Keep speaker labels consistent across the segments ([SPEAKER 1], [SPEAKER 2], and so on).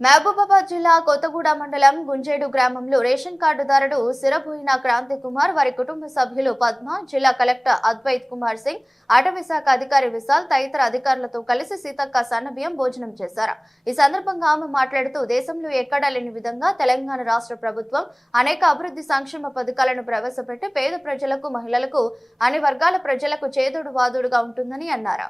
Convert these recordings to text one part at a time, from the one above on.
[SPEAKER 1] మహబూబాబాద్ జిల్లా కొత్తగూడ మండలం గుంజేడు గ్రామంలో రేషన్ కార్డుదారుడు సిరబోయిన క్రాంతి కుమార్ వారి కుటుంబ సభ్యులు పద్మ జిల్లా కలెక్టర్ అద్వైత్ కుమార్ సింగ్ అటవీ శాఖ అధికారి విశాల్ తదితర అధికారులతో కలిసి సీతక్క సన్నబియ్యం భోజనం చేశారు. ఈ సందర్భంగా ఆమె మాట్లాడుతూ దేశంలో ఎక్కడా లేని విధంగా తెలంగాణ రాష్ట్ర ప్రభుత్వం అనేక అభివృద్ధి సంక్షేమ పథకాలను ప్రవేశపెట్టి పేద ప్రజలకు మహిళలకు అన్ని వర్గాల ప్రజలకు చేదోడు వాదుడుగా ఉంటుందని అన్నారు.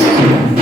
[SPEAKER 2] Thank you.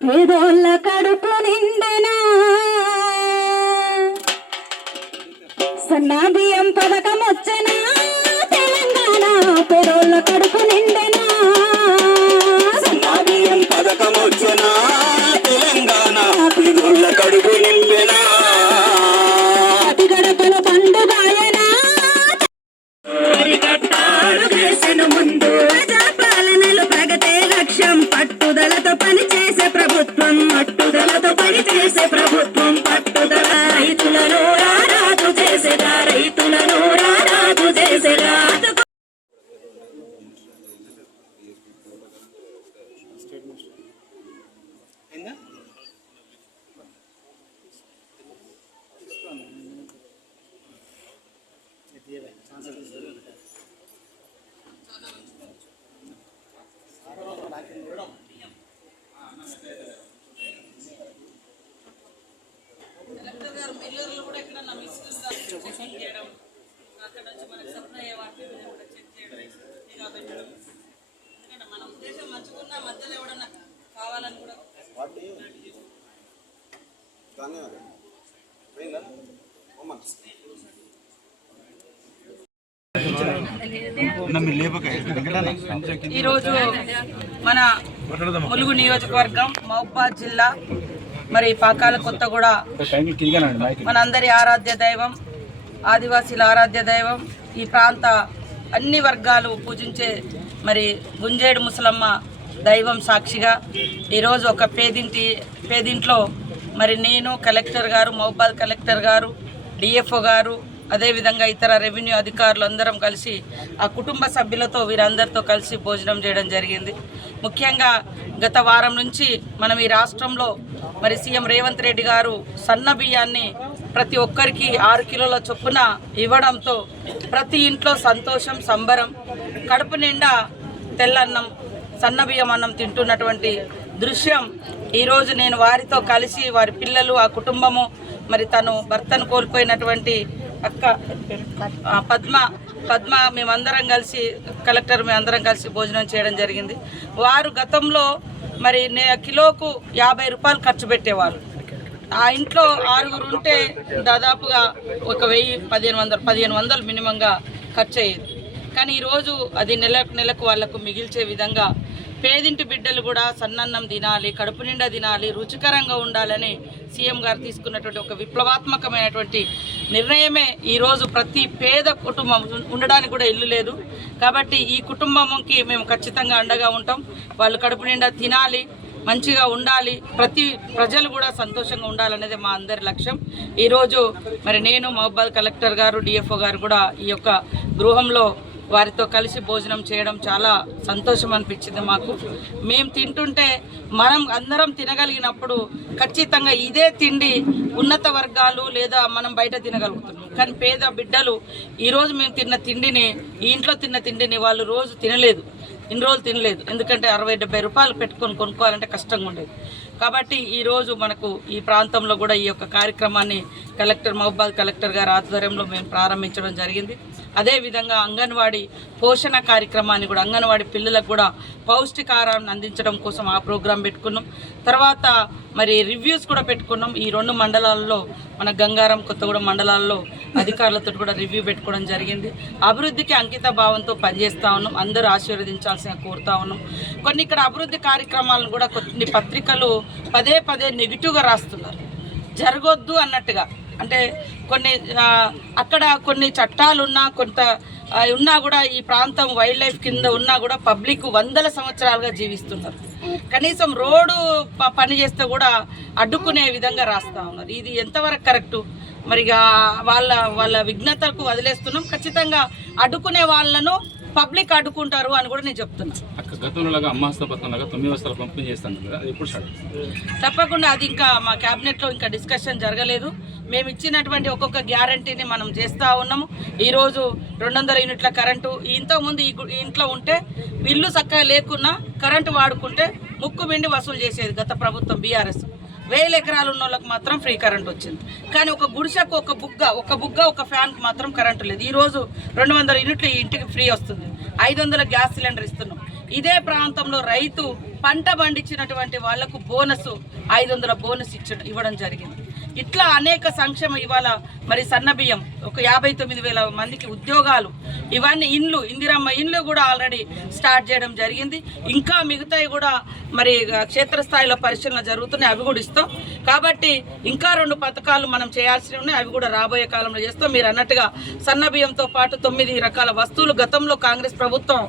[SPEAKER 2] పేదోళ్ళ కడుపు నిండెనా సన్నా బియ్యం పథకం వచ్చనా తెలంగాణ పేదోళ్ళ కడుపు
[SPEAKER 3] కలెక్టర్ గారు మిల్లర్లు కూడా ఎక్కడన్నా మిస్ చెక్ చేయడం. అక్కడ నుంచి మనకి సప్లై అయ్యే వాటి కూడా చెక్ చేయడం. నిఘా పెట్టడం ఎందుకంటే మన ఉద్దేశం మంచిగున్నా మధ్యలో ఎవడన్నా కావాలని కూడా ఈరోజు మన ములుగు నియోజకవర్గం మహబాద్ జిల్లా మరి పాకాల కొత్తగూడ మనందరి ఆరాధ్య దైవం ఆదివాసీల ఆరాధ్య దైవం ఈ ప్రాంత అన్ని వర్గాలు పూజించే మరి గుంజేడు ముసలమ్మ దైవం సాక్షిగా ఈరోజు ఒక పేదింటి పేదింట్లో మరి నేను కలెక్టర్ గారు మహబాద్ కలెక్టర్ గారు డిఎఫ్ఓ గారు అదేవిధంగా ఇతర రెవెన్యూ అధికారులు అందరం కలిసి ఆ కుటుంబ సభ్యులతో వీరందరితో కలిసి భోజనం చేయడం జరిగింది. ముఖ్యంగా గత వారం నుంచి మనం ఈ రాష్ట్రంలో మరి సీఎం రేవంత్ రెడ్డి గారు సన్న బియ్యాన్ని ప్రతి ఒక్కరికి ఆరు కిలోల చొప్పున ఇవ్వడంతో ప్రతి ఇంట్లో సంతోషం సంబరం కడుపు నిండా తెల్లన్నం సన్న బియ్యం అన్నం తింటున్నటువంటి దృశ్యం ఈరోజు నేను వారితో కలిసి వారి పిల్లలు ఆ కుటుంబము మరి తను భర్తను కోల్పోయినటువంటి అక్క పద్మ పద్మ మేమందరం కలిసి కలెక్టర్ మేమందరం కలిసి భోజనం చేయడం జరిగింది. వారు గతంలో మరి నే కిలోకు యాభై రూపాయలు ఖర్చు పెట్టేవారు. ఆ ఇంట్లో ఆరుగురు ఉంటే దాదాపుగా ఒక వెయ్యి పదిహేను వందలు పదిహేను వందలు మినిమంగా ఖర్చు అయ్యేది. కానీ ఈరోజు అది నెలకు నెలకు వాళ్ళకు మిగిల్చే విధంగా పేదింటి బిడ్డలు కూడా సన్నన్నం తినాలి కడుపు నిండా తినాలి రుచికరంగా ఉండాలని సీఎం గారు తీసుకున్నటువంటి ఒక విప్లవాత్మకమైనటువంటి నిర్ణయమే ఈరోజు ప్రతి పేద కుటుంబం ఉండడానికి కూడా ఇల్లు లేదు. కాబట్టి ఈ కుటుంబంకి మేము ఖచ్చితంగా అండగా ఉంటాం. వాళ్ళు కడుపు నిండా తినాలి మంచిగా ఉండాలి. ప్రతి ప్రజలు కూడా సంతోషంగా ఉండాలనేది మా అందరి లక్ష్యం. ఈరోజు మరి నేను మహబాద్ కలెక్టర్ గారు డిఎఫ్ఓ గారు కూడా ఈ యొక్క గృహంలో వారితో కలిసి భోజనం చేయడం చాలా సంతోషం అనిపించింది మాకు. మేము తింటుంటే మనం అందరం తినగలిగినప్పుడు ఖచ్చితంగా ఇదే తిండి ఉన్నత వర్గాలు లేదా మనం బయట తినగలుగుతున్నాం. కానీ పేద బిడ్డలు ఈరోజు మేము తిన్న తిండిని ఈ ఇంట్లో తిన్న తిండిని వాళ్ళు రోజు తినలేదు. ఇన్ని రోజులు తినలేదు. ఎందుకంటే అరవై డెబ్బై రూపాయలు పెట్టుకొని కొనుక్కోవాలంటే కష్టంగా ఉండేది. కాబట్టి ఈరోజు మనకు ఈ ప్రాంతంలో కూడా ఈ యొక్క కార్యక్రమాన్ని కలెక్టర్ మహబాద్ కలెక్టర్ గారి ఆధ్వర్యంలో మేము ప్రారంభించడం జరిగింది. అదేవిధంగా అంగన్వాడీ పోషణ కార్యక్రమాన్ని కూడా అంగన్వాడీ పిల్లలకు కూడా పౌష్టికాహారాన్ని అందించడం కోసం ఆ ప్రోగ్రాం పెట్టుకున్నాం. తర్వాత మరి రివ్యూస్ కూడా పెట్టుకున్నాం. ఈ రెండు మండలాల్లో మన గంగారం కొత్తగూడెం మండలాల్లో అధికారులతో కూడా రివ్యూ పెట్టుకోవడం జరిగింది. అభివృద్ధికి అంకిత భావంతో పనిచేస్తూ ఉన్నాం. అందరూ ఆశీర్వదించాల్సిన కోరుతా ఉన్నాం. కొన్ని ఇక్కడ అభివృద్ధి కార్యక్రమాలను కూడా కొన్ని పత్రికలు పదే పదే నెగిటివ్గా రాస్తున్నారు. జరగొద్దు అన్నట్టుగా. అంటే కొన్ని అక్కడ కొన్ని చట్టాలు ఉన్నా కొంత ఉన్నా కూడా ఈ ప్రాంతం వైల్డ్ లైఫ్ కింద ఉన్నా కూడా పబ్లిక్ వందల సంవత్సరాలుగా జీవిస్తున్నారు. కనీసం రోడ్డు ప- పని చేస్తే కూడా అడ్డుకునే విధంగా రాస్తా ఉన్నారు. ఇది ఎంతవరకు కరెక్టు? మరి వాళ్ళ వాళ్ళ విఘ్నతకు వదిలేస్తున్నాం. ఖచ్చితంగా అడ్డుకునే వాళ్ళను పబ్లిక్ అడ్డుకుంటారు అని కూడా నేను చెప్తున్నా.
[SPEAKER 4] అక్క గతంలో లాగా అమ్మ హస్త పథకం లాగా తొమ్మిది వస్త్రాలు పంపిణీ చేస్తాను కదా అది ఎప్పుడు స్టార్ట్ చేస్తారు?
[SPEAKER 3] తప్పకుండా అది ఇంకా మా క్యాబినెట్లో ఇంకా డిస్కషన్ జరగలేదు. మేము ఇచ్చినటువంటి ఒక్కొక్క గ్యారంటీని మనం చేస్తూ ఉన్నాము. ఈరోజు రెండు వందల యూనిట్ల కరెంటు ఇంతకుముందు ఈ ఇంట్లో ఉంటే ఇల్లు చక్కగా లేకున్నా కరెంటు వాడుకుంటే ముక్కు మిండి వసూలు చేసేది గత ప్రభుత్వం బీఆర్ఎస్. వేల ఎకరాలు ఉన్న వాళ్ళకి మాత్రం ఫ్రీ కరెంట్ వచ్చింది. కానీ ఒక గుడిసెకు ఒక బుగ్గ ఒక బుగ్గ ఒక ఫ్యాన్కి మాత్రం కరెంటు లేదు. ఈరోజు రెండు వందల యూనిట్లు ఈ ఇంటికి ఫ్రీ వస్తుంది. ఐదు వందల గ్యాస్ సిలిండర్ ఇస్తున్నాం. ఇదే ప్రాంతంలో రైతు పంట పండించినటువంటి వాళ్ళకు బోనస్ ఐదు వందల బోనస్ ఇచ్చ ఇవ్వడం జరిగింది. ఇట్లా అనేక సంక్షేమ ఇవాళ మరి సన్న బియ్యం ఒక యాభై తొమ్మిది వేల మందికి ఉద్యోగాలు ఇవన్నీ ఇండ్లు ఇందిరమ్మ ఇండ్లు కూడా ఆల్రెడీ స్టార్ట్ చేయడం జరిగింది. ఇంకా మిగతాయి కూడా మరి క్షేత్రస్థాయిలో పరిశీలన జరుగుతున్నాయి అవి కూడా ఇస్తాం. కాబట్టి ఇంకా రెండు పథకాలు మనం చేయాల్సి ఉన్నాయి అవి కూడా రాబోయే కాలంలో చేస్తాం. మీరు అన్నట్టుగా సన్న బియ్యంతో పాటు తొమ్మిది రకాల వస్తువులు గతంలో కాంగ్రెస్ ప్రభుత్వం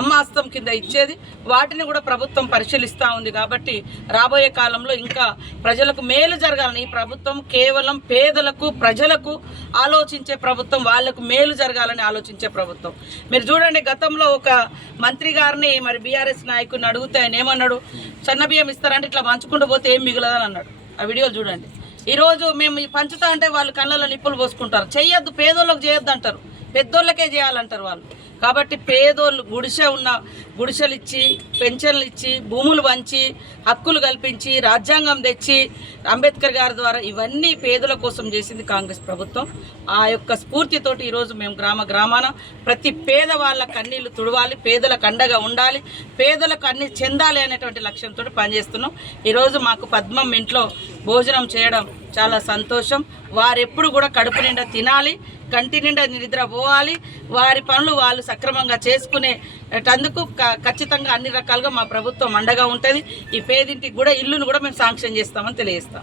[SPEAKER 3] అమ్మాస్తం కింద ఇచ్చేది. వాటిని కూడా ప్రభుత్వం పరిశీలిస్తూ ఉంది కాబట్టి రాబోయే కాలంలో ఇంకా ప్రజలకు మేలు జరగాలని ఈ ప్రభుత్వం కేవలం పేదలకు ప్రజలకు ఆలోచించే ప్రభుత్వం వాళ్ళకు మేలు జరగాలని ఆలోచించే ప్రభుత్వం. మీరు చూడండి గతంలో ఒక మంత్రి గారిని మరి బీఆర్ఎస్ నాయకుడిని అడిగితే ఆయన ఏమన్నాడు? బియ్యం ఇస్తారంటే ఇట్లా పంచుకుంటూ పోతే ఏం మిగలదని అన్నాడు. ఆ వీడియోలు చూడండి. ఈరోజు మేము పంచుతా అంటే వాళ్ళు కళ్ళలో నిప్పులు పోసుకుంటారు. చేయొద్దు పేదోళ్ళకి చేయొద్దు అంటారు. పెద్దోళ్ళకే చేయాలంటారు వాళ్ళు. కాబట్టి పేదోళ్ళు గుడిసె ఉన్న గుడిసెలు ఇచ్చి పెన్షన్లు ఇచ్చి భూములు పంచి హక్కులు కల్పించి రాజ్యాంగం తెచ్చి అంబేద్కర్ గారి ద్వారా ఇవన్నీ పేదల కోసం చేసింది కాంగ్రెస్ ప్రభుత్వం. ఆ యొక్క స్ఫూర్తితోటి ఈరోజు మేము గ్రామ గ్రామాన ప్రతి పేద వాళ్ళ కన్నీళ్ళు తుడవాలి పేదలకు అండగా ఉండాలి పేదలకు అన్ని చెందాలి అనేటువంటి లక్ష్యంతో పనిచేస్తున్నాం. ఈరోజు మాకు పద్మం ఇంట్లో భోజనం చేయడం చాలా సంతోషం. వారెప్పుడు కూడా కడుపు నిండా తినాలి కంటి నిండా నిద్ర పోవాలి. వారి పనులు వాళ్ళు సక్రమంగా చేసుకునేటందుకు ఖచ్చితంగా అన్ని రకాలుగా మా ప్రభుత్వం అండగా ఉంటుంది. ఈ పేదింటికి కూడా ఇల్లును కూడా మేము శాంక్షన్ చేస్తామని తెలియజేస్తాం.